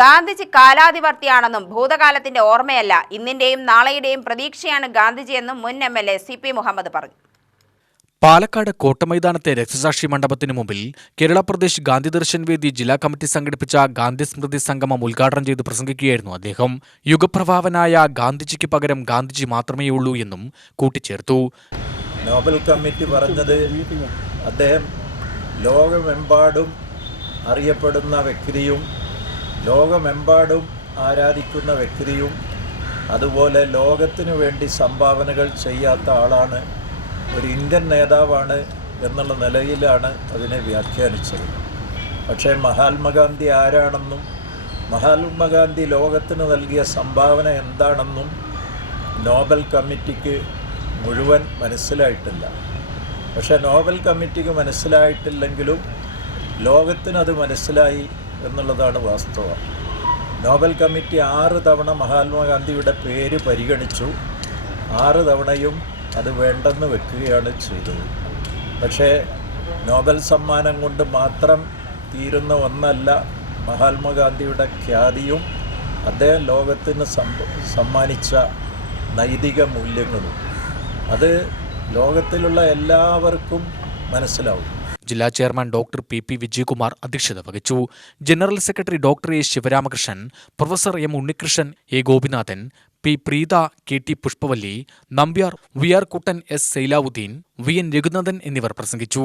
ഗാന്ധിജി കാലാതിവർത്തിയാണെന്നും ഭൂതകാലത്തിന്റെ ഓർമ്മയല്ല, ഇന്നിന്റെയും നാളെയുടെയും പ്രതീക്ഷയാണ് ഗാന്ധിജിയെന്നും മുൻ MLA CP Muhammad പറഞ്ഞു. പാലക്കാട് കോട്ടമൈതാനത്തെ രക്തസാക്ഷി മണ്ഡപത്തിനു മുമ്പിൽ കേരള പ്രദേശ് ഗാന്ധി ദർശൻ വേദി ജില്ലാ കമ്മിറ്റി സംഘടിപ്പിച്ച ഗാന്ധി സ്മൃതി സംഗമം ഉദ്ഘാടനം ചെയ്ത് പ്രസംഗിക്കുകയായിരുന്നു അദ്ദേഹം. യുഗപ്രഭാവനായ ഗാന്ധിജിക്ക് പകരം ഗാന്ധിജി മാത്രമേയുള്ളൂ എന്നും കൂട്ടിച്ചേർത്തു. നോബൽ കമ്മിറ്റി പറഞ്ഞത് അദ്ദേഹം ലോകമെമ്പാടും അറിയപ്പെടുന്ന വ്യക്തിയും ലോകമെമ്പാടും ആരാധിക്കുന്ന വ്യക്തിയും അതുപോലെ ലോകത്തിനു വേണ്ടി സംഭാവനകൾ ചെയ്യാത്ത ആളാണ്, ഒരു ഇന്ത്യൻ നേതാവാണ് എന്നുള്ള നിലയിലാണ് അതിനെ വ്യാഖ്യാനിച്ചത്. പക്ഷേ മഹാത്മാഗാന്ധി ആരാണെന്നും മഹാത്മാഗാന്ധി ലോകത്തിന് നൽകിയ സംഭാവന എന്താണെന്നും നോബൽ കമ്മിറ്റിക്ക് മുഴുവൻ മനസ്സിലായിട്ടില്ല. പക്ഷേ നോബൽ കമ്മിറ്റിക്ക് മനസ്സിലായിട്ടില്ലെങ്കിലും ലോകത്തിനത് മനസ്സിലായി എന്നുള്ളതാണ് വാസ്തവം. നോബൽ കമ്മിറ്റി 6 തവണ മഹാത്മാഗാന്ധിയുടെ പേര് പരിഗണിച്ചു. 6 തവണയും അത് വേണ്ടെന്ന് വെക്കുകയാണ് ചെയ്തത്. പക്ഷേ നോബൽ സമ്മാനം കൊണ്ട് മാത്രം തീരുന്ന ഒന്നല്ല മഹാത്മാഗാന്ധിയുടെ ഖ്യാതിയും അദ്ദേഹം ലോകത്തിന് സമ്മാനിച്ച നൈതിക മൂല്യങ്ങളും. അത് ലോകത്തിലുള്ള എല്ലാവർക്കും മനസ്സിലാവും. ജില്ലാ ചെയർമാൻ ഡോക്ടർ PP വിജയകുമാർ അധ്യക്ഷത വഹിച്ചു. General secretary doctor A Sivaramakrishnan, professor M Unnikrishnan, A Gopinathan, P Preetha, KT Pushpavalli, Nambiar, VR Kuttan, S സൈലാവുദ്ദീൻ, VN Raghunathan എന്നിവർ പ്രസംഗിച്ചു.